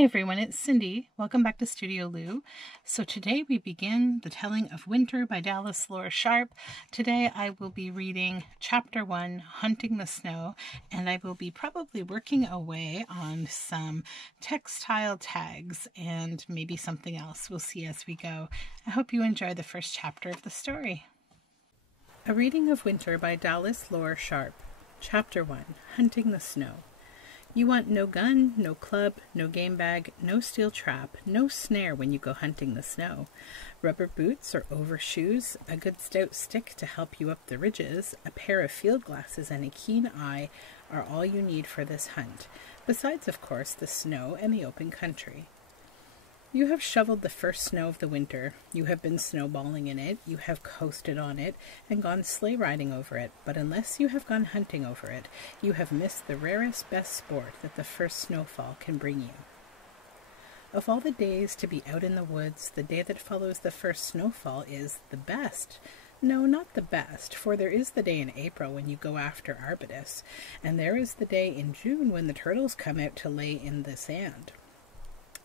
Hi everyone, it's Cindy. Welcome back to Studioloo. So today we begin the telling of Winter by Dallas Lore Sharp. Today I will be reading Chapter 1, Hunting the Snow, and I will be probably working away on some textile tags and maybe something else. We'll see as we go. I hope you enjoy the first chapter of the story. A reading of Winter by Dallas Lore Sharp. Chapter 1, Hunting the Snow. You want no gun, no club, no game bag, no steel trap, no snare when you go hunting the snow. Rubber boots or overshoes, a good stout stick to help you up the ridges, a pair of field glasses and a keen eye are all you need for this hunt, besides, of course, the snow and the open country. You have shoveled the first snow of the winter, you have been snowballing in it, you have coasted on it, and gone sleigh riding over it, but unless you have gone hunting over it, you have missed the rarest, best sport that the first snowfall can bring you. Of all the days to be out in the woods, the day that follows the first snowfall is the best. No, not the best, for there is the day in April when you go after arbutus, and there is the day in June when the turtles come out to lay in the sand.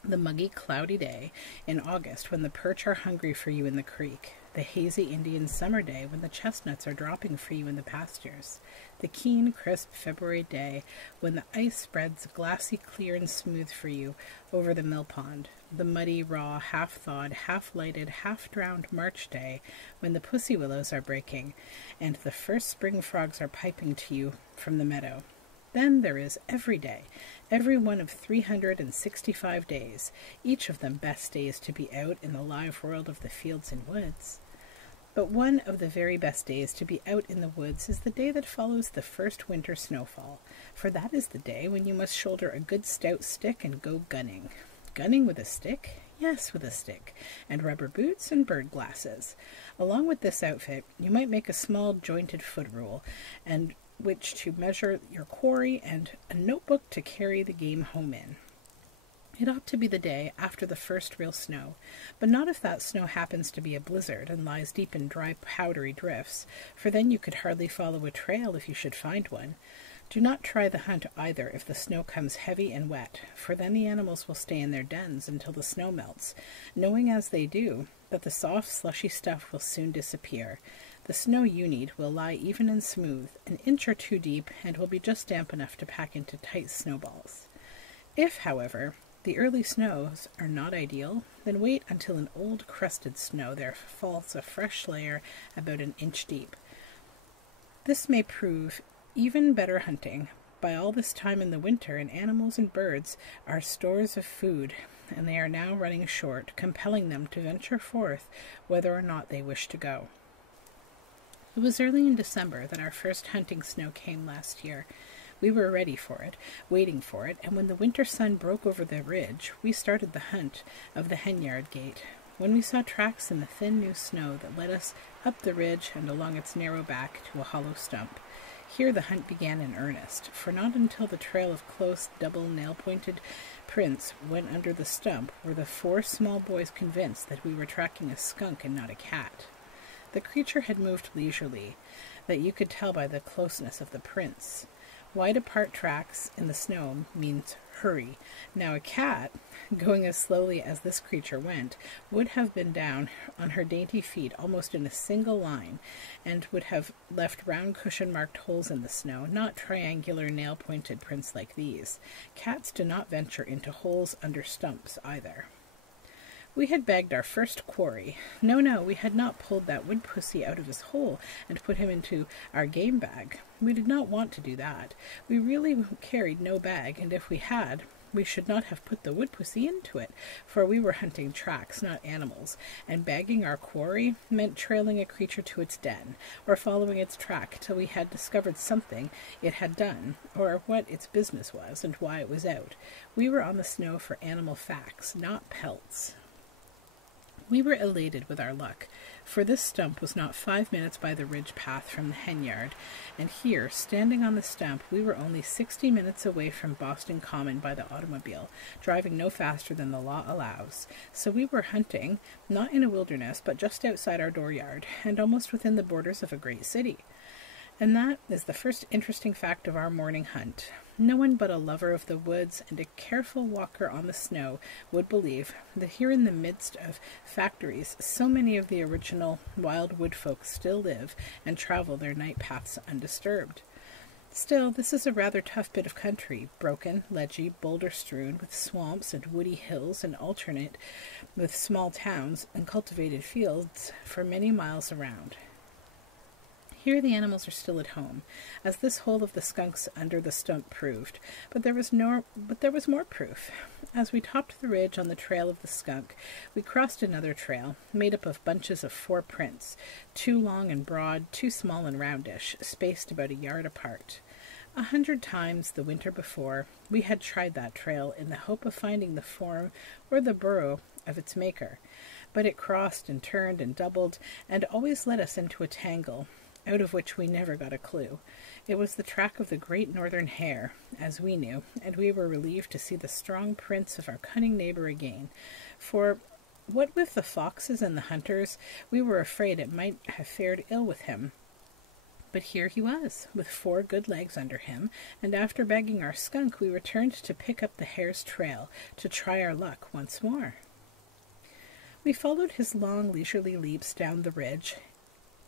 The muggy, cloudy day in August when the perch are hungry for you in the creek, the hazy Indian summer day when the chestnuts are dropping for you in the pastures, the keen, crisp February day when the ice spreads glassy clear and smooth for you over the mill pond, the muddy, raw, half-thawed, half-lighted, half-drowned March day when the pussy willows are breaking and the first spring frogs are piping to you from the meadow. Then there is every day, every one of 365 days, each of them best days to be out in the live world of the fields and woods. But one of the very best days to be out in the woods is the day that follows the first winter snowfall, for that is the day when you must shoulder a good stout stick and go gunning. Gunning with a stick? Yes, with a stick, and rubber boots and bird glasses. Along with this outfit, you might make a small jointed foot rule, and which to measure your quarry, and a notebook to carry the game home in. It ought to be the day after the first real snow, but not if that snow happens to be a blizzard and lies deep in dry, powdery drifts, for then you could hardly follow a trail if you should find one. Do not try the hunt either if the snow comes heavy and wet, for then the animals will stay in their dens until the snow melts, knowing as they do that the soft, slushy stuff will soon disappear. The snow you need will lie even and smooth, an inch or two deep, and will be just damp enough to pack into tight snowballs. If, however, the early snows are not ideal, then wait until an old crusted snow there falls a fresh layer about an inch deep. This may prove even better hunting. By all this time in the winter, and animals and birds are stores of food, and they are now running short, compelling them to venture forth whether or not they wish to go. It was early in December that our first hunting snow came last year. We were ready for it, waiting for it, and when the winter sun broke over the ridge, we started the hunt of the henyard gate. When we saw tracks in the thin new snow that led us up the ridge and along its narrow back to a hollow stump, here the hunt began in earnest, for not until the trail of close, double, nail-pointed prints went under the stump were the four small boys convinced that we were tracking a skunk and not a cat. The creature had moved leisurely, that you could tell by the closeness of the prints. Wide apart tracks in the snow means hurry. Now a cat, going as slowly as this creature went, would have been down on her dainty feet almost in a single line, and would have left round cushion-marked holes in the snow, not triangular nail-pointed prints like these. Cats do not venture into holes under stumps either. We had bagged our first quarry. No, we had not pulled that wood pussy out of his hole and put him into our game bag. We did not want to do that. We really carried no bag, and if we had, we should not have put the wood pussy into it, for we were hunting tracks, not animals, and bagging our quarry meant trailing a creature to its den, or following its track till we had discovered something it had done, or what its business was, and why it was out. We were on the snow for animal facts, not pelts. We were elated with our luck, for this stump was not 5 minutes by the ridge path from the henyard, and here, standing on the stump, we were only 60 minutes away from Boston Common by the automobile, driving no faster than the law allows. So we were hunting, not in a wilderness, but just outside our dooryard, and almost within the borders of a great city. And that is the first interesting fact of our morning hunt. No one but a lover of the woods and a careful walker on the snow would believe that here in the midst of factories so many of the original wild wood folk still live and travel their night paths undisturbed. Still, this is a rather tough bit of country, broken, ledgy, boulder-strewn, with swamps and woody hills, and alternate with small towns and cultivated fields for many miles around. Here the animals are still at home, as this hole of the skunks under the stump proved, but there was more proof. As we topped the ridge on the trail of the skunk, we crossed another trail, made up of bunches of 4 prints, 2 long and broad, 2 small and roundish, spaced about a yard apart. 100 times the winter before, we had tried that trail in the hope of finding the form or the burrow of its maker, but it crossed and turned and doubled, and always led us into a tangle, out of which we never got a clue. It was the track of the great northern hare, as we knew, and we were relieved to see the strong prints of our cunning neighbor again, for what with the foxes and the hunters, we were afraid it might have fared ill with him. But here he was, with 4 good legs under him, and after begging our skunk, we returned to pick up the hare's trail, to try our luck once more. We followed his long, leisurely leaps down the ridge,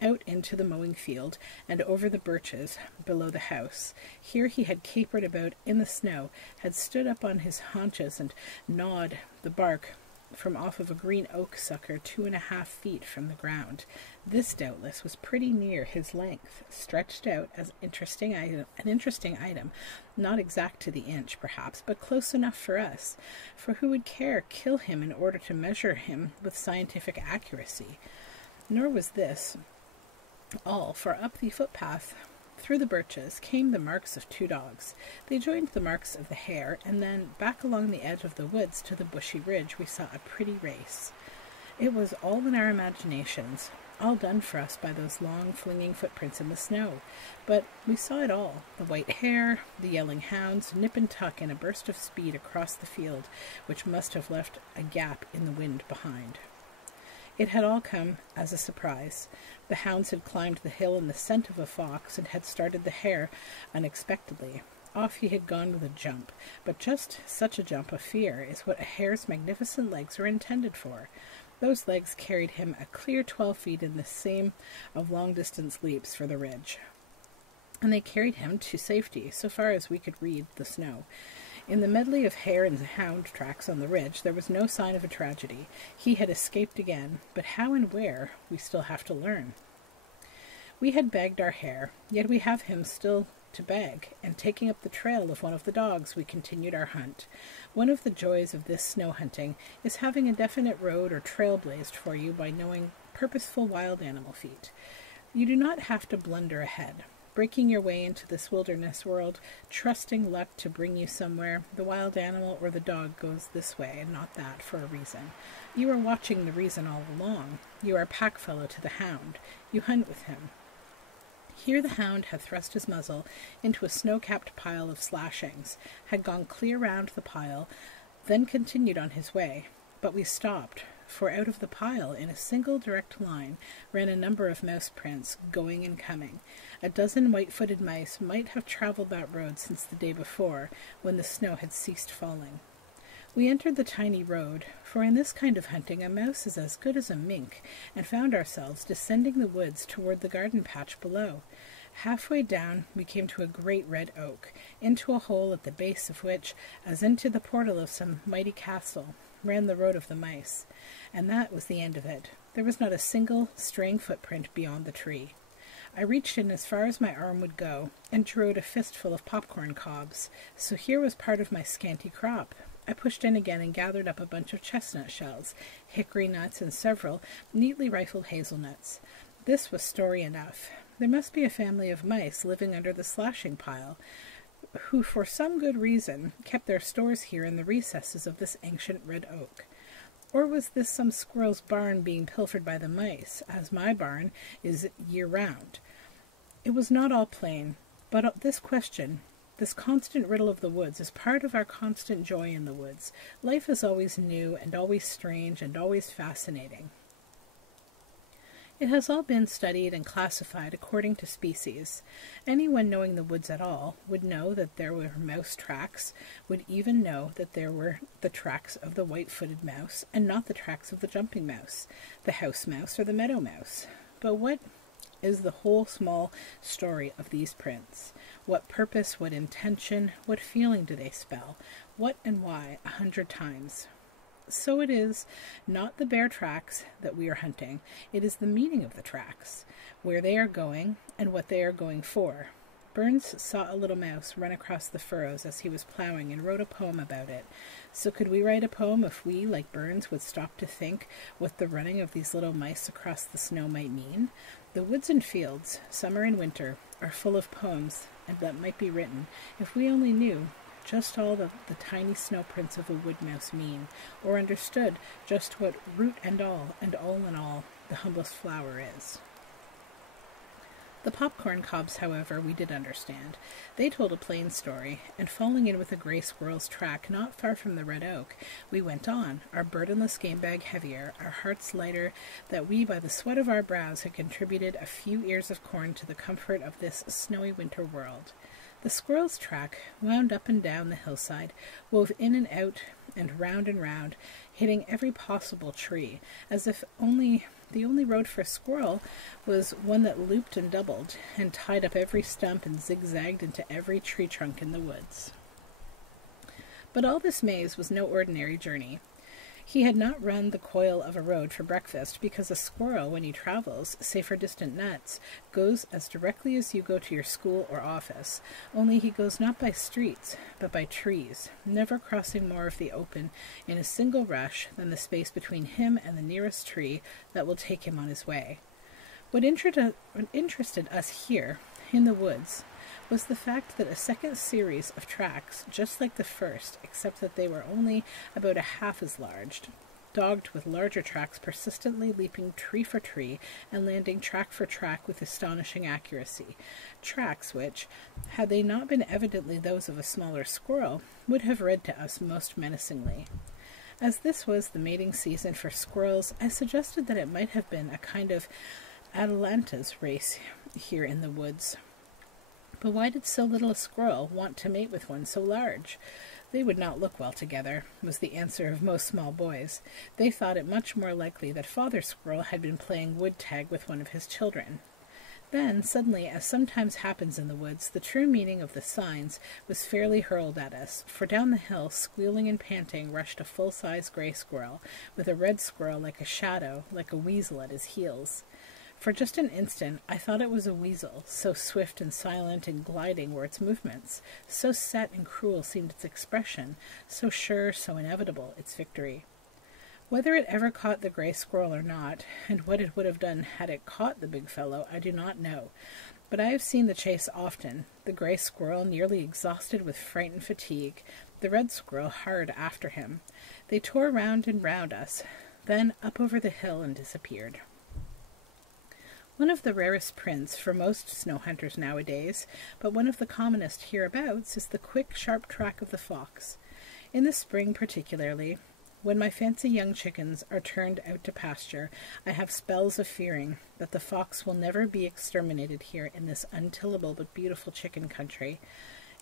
out into the mowing field, and over the birches below the house. Here he had capered about in the snow, had stood up on his haunches and gnawed the bark from off of a green oak sucker 2.5 feet from the ground. This, doubtless, was pretty near his length, stretched out as an interesting item, not exact to the inch, perhaps, but close enough for us, for who would kill him in order to measure him with scientific accuracy? Nor was this all, for up the footpath through the birches came the marks of 2 dogs. They joined the marks of the hare, and then back along the edge of the woods to the bushy ridge we saw a pretty race. It was all in our imaginations, all done for us by those long flinging footprints in the snow, but we saw it all, the white hare, the yelling hounds, nip and tuck in a burst of speed across the field, which must have left a gap in the wind behind. It had all come as a surprise. The hounds had climbed the hill in the scent of a fox and had started the hare unexpectedly. Off he had gone with a jump, but just such a jump of fear is what a hare's magnificent legs are intended for. Those legs carried him a clear 12 feet in the same of long-distance leaps for the ridge, and they carried him to safety, so far as we could read the snow. In the medley of hare and hound tracks on the ridge, there was no sign of a tragedy. He had escaped again, but how and where, we still have to learn. We had bagged our hare, yet we have him still to bag, and taking up the trail of one of the dogs, we continued our hunt. One of the joys of this snow hunting is having a definite road or trail blazed for you by knowing purposeful wild animal feet. You do not have to blunder ahead, breaking your way into this wilderness world, trusting luck to bring you somewhere. The wild animal or the dog goes this way and not that for a reason. You are watching the reason all along. You are pack fellow to the hound. You hunt with him. Here the hound had thrust his muzzle into a snow-capped pile of slashings, had gone clear round the pile, then continued on his way. But we stopped, for out of the pile, in a single direct line, ran a number of mouse prints, going and coming. A dozen white-footed mice might have travelled that road since the day before, when the snow had ceased falling. We entered the tiny road, for in this kind of hunting a mouse is as good as a mink, and found ourselves descending the woods toward the garden patch below. Halfway down we came to a great red oak, into a hole at the base of which, as into the portal of some mighty castle, ran the road of the mice, and that was the end of it. There was not a single straying footprint beyond the tree. I reached in as far as my arm would go, and drew out a fistful of popcorn cobs, so here was part of my scanty crop. I pushed in again and gathered up a bunch of chestnut shells, hickory nuts, and several neatly rifled hazelnuts. This was story enough. There must be a family of mice living under the slashing pile, who for some good reason kept their stores here in the recesses of this ancient red oak. Or was this some squirrel's barn being pilfered by the mice, as my barn is year-round? It was not all plain, but this question, this constant riddle of the woods, is part of our constant joy in the woods. Life is always new, and always strange, and always fascinating. It has all been studied and classified according to species. Anyone knowing the woods at all would know that there were mouse tracks, would even know that there were the tracks of the white-footed mouse and not the tracks of the jumping mouse, the house mouse or the meadow mouse. But what is the whole small story of these prints? What purpose, what intention, what feeling do they spell? What and why 100 times? So it is not the bare tracks that we are hunting, it is the meaning of the tracks, where they are going and what they are going for. Burns saw a little mouse run across the furrows as he was plowing and wrote a poem about it. So could we write a poem if we, like Burns, would stop to think what the running of these little mice across the snow might mean? The woods and fields, summer and winter, are full of poems and that might be written if we only knew just all the tiny snow prints of a wood mouse mean, or understood just what root and all in all, the humblest flower is. The popcorn cobs, however, we did understand. They told a plain story, and falling in with a gray squirrel's track not far from the red oak, we went on, our burdenless game bag heavier, our hearts lighter, that we by the sweat of our brows had contributed a few ears of corn to the comfort of this snowy winter world. The squirrel's track wound up and down the hillside, wove in and out and round, hitting every possible tree, as if the only road for a squirrel was one that looped and doubled, and tied up every stump and zigzagged into every tree trunk in the woods. But all this maze was no ordinary journey. He had not run the coil of a road for breakfast, because a squirrel, when he travels, say for distant nuts, goes as directly as you go to your school or office, only he goes not by streets, but by trees, never crossing more of the open in a single rush than the space between him and the nearest tree that will take him on his way. What interested us here, in the woods, was the fact that a second series of tracks, just like the first, except that they were only about a half as large, dogged with larger tracks persistently leaping tree for tree and landing track for track with astonishing accuracy. Tracks which, had they not been evidently those of a smaller squirrel, would have read to us most menacingly. As this was the mating season for squirrels, I suggested that it might have been a kind of Atalanta's race here in the woods. But why did so little a squirrel want to mate with one so large? They would not look well together, was the answer of most small boys. They thought it much more likely that Father Squirrel had been playing wood tag with one of his children. Then, suddenly, as sometimes happens in the woods, the true meaning of the signs was fairly hurled at us, for down the hill, squealing and panting, rushed a full-size gray squirrel, with a red squirrel like a shadow, like a weasel at his heels. For just an instant I thought it was a weasel, so swift and silent and gliding were its movements, so set and cruel seemed its expression, so sure, so inevitable its victory. Whether it ever caught the gray squirrel or not, and what it would have done had it caught the big fellow, I do not know. But I have seen the chase often, the gray squirrel nearly exhausted with fright and fatigue, the red squirrel hard after him. They tore round and round us, then up over the hill and disappeared. One of the rarest prints for most snow hunters nowadays, but one of the commonest hereabouts, is the quick, sharp track of the fox. In the spring particularly, when my fancy young chickens are turned out to pasture, I have spells of fearing that the fox will never be exterminated here in this untillable but beautiful chicken country.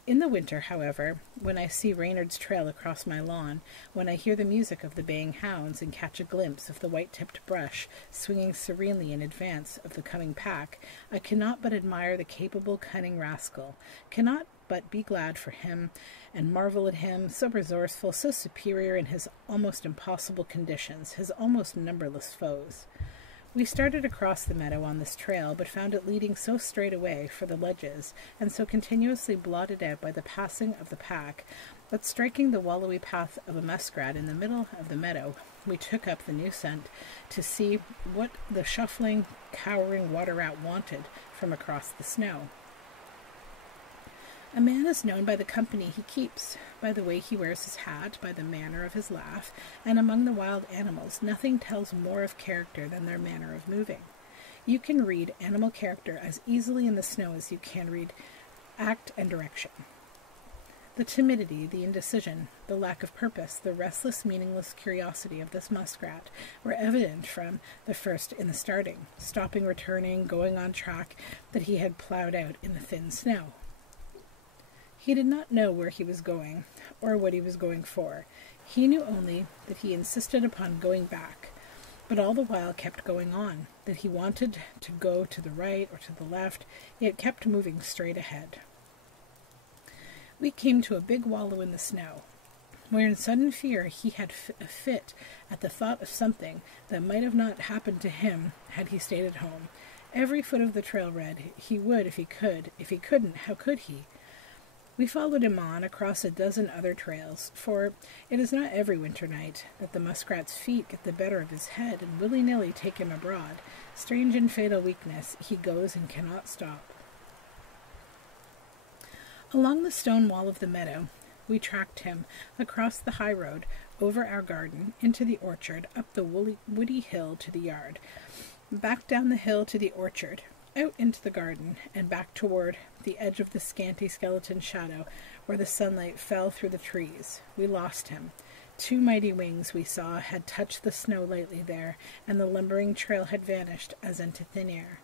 In the winter, however, when I see Reynard's trail across my lawn, when I hear the music of the baying hounds and catch a glimpse of the white-tipped brush swinging serenely in advance of the coming pack, I cannot but admire the capable, cunning rascal, cannot but be glad for him and marvel at him, so resourceful, so superior in his almost impossible conditions, his almost numberless foes. We started across the meadow on this trail, but found it leading so straight away for the ledges, and so continuously blotted out by the passing of the pack, that striking the wallowy path of a muskrat in the middle of the meadow, we took up the new scent to see what the shuffling, cowering water-rat wanted from across the snow. A man is known by the company he keeps, by the way he wears his hat, by the manner of his laugh, and among the wild animals nothing tells more of character than their manner of moving. You can read animal character as easily in the snow as you can read act and direction. The timidity, the indecision, the lack of purpose, the restless, meaningless curiosity of this muskrat were evident from the first in the starting, stopping, returning, going on track that he had plowed out in the thin snow. He did not know where he was going, or what he was going for. He knew only that he insisted upon going back, but all the while kept going on, that he wanted to go to the right or to the left, yet kept moving straight ahead. We came to a big wallow in the snow, where in sudden fear he had a fit at the thought of something that might have not happened to him had he stayed at home. Every foot of the trail read he would if he could. If he couldn't, how could he? We followed him on across a dozen other trails, for it is not every winter night that the muskrat's feet get the better of his head and willy-nilly take him abroad. Strange and fatal weakness, he goes and cannot stop. Along the stone wall of the meadow, we tracked him, across the high road, over our garden, into the orchard, up the woody hill to the yard, back down the hill to the orchard, out into the garden, and back toward the edge of the scanty skeleton shadow where the sunlight fell through the trees. We lost him. 2 mighty wings we saw had touched the snow lightly there, and the lumbering trail had vanished as into thin air.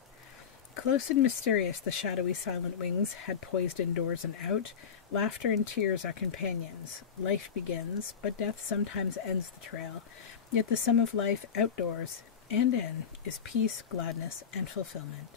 Close and mysterious the shadowy silent wings had poised indoors and out. Laughter and tears are companions. Life begins, but death sometimes ends the trail. Yet the sum of life outdoors and in is peace, gladness, and fulfillment.